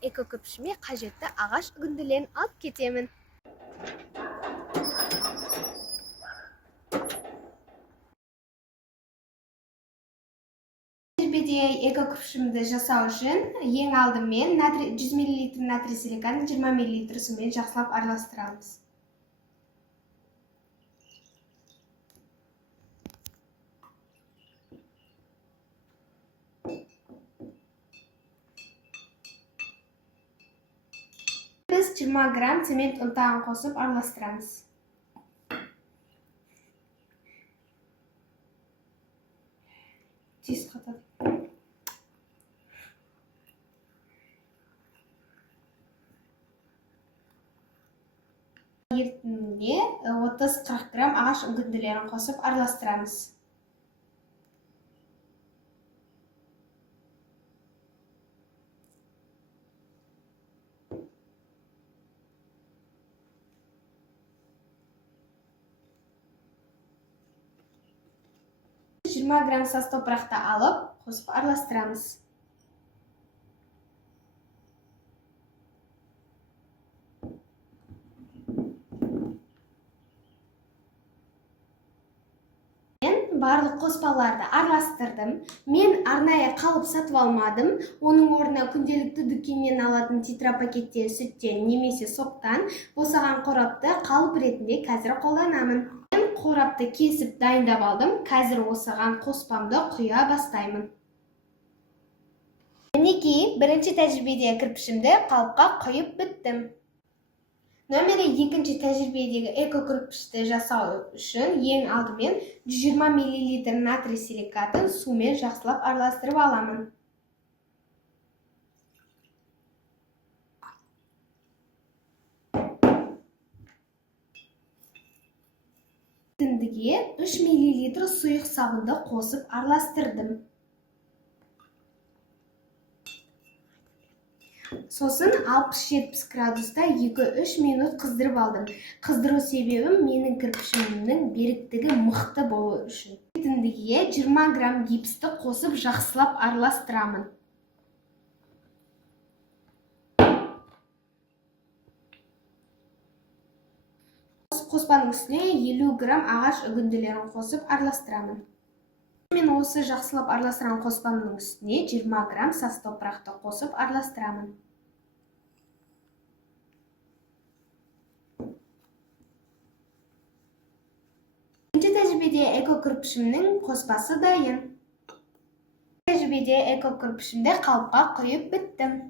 Эко көпшіме қажетті ағаш үгінділерін алып кетемін. Тәжірибеде эко күпшімді жасау үшін ең алдымен 100 мл натрий силикатын 20 мл сумен жақсылап араластырамыз. Biz 20 грамм цемент ұнтағын қосып араластырамыз. Тез қатады. Ертінде 30-40 грамм ағаш үгінділерін қосып араластырамыз. Грамм саз топырақты алып, қосып араластырамыз. Мен барлық қоспаларды араластырдым. Мен арнайы қалып сатып алмадым. Оның орнына күнделікті дүкеннен алатын тетрапакеттен, сүттен немесе соктан босаған қорапты қалып ретінде қазір қолданамын. Мен қорапты кесіп дайындап алдым. Қазір осыған қоспамды құя бастаймын. Мінекей, бірінші тәжірибедегі кірпішімді қалыпқа құйып біттім. Нөмірі екінші тәжірибедегі эко кірпішті жасау үшін ең алдымен 120 мл натрий силикатын сумен жақсылап араластырып аламын. Түндіге 3 мл сұйық сабынды қосып араластырдым. Сосын 60-70 градуста 2-3 минут қыздырып алдым. Қыздыру себебім менің кірпішімнің беріктігі мықты болу үшін. Түндіге 20 грамм гипсті қосып жақсылап араластырамын. Қоспаның үстіне 50 грамм ағаш үгінділерін қосып араластырамын. Мен осы жақсылап араластырған қоспамның үстіне 20 грамм саз топырақты қосып араластырамын. Екінші тәжірибеде эко кірпішімнің қоспасы дайын. Тәжірибеде эко кірпішімді қалыпқа құйып біттім.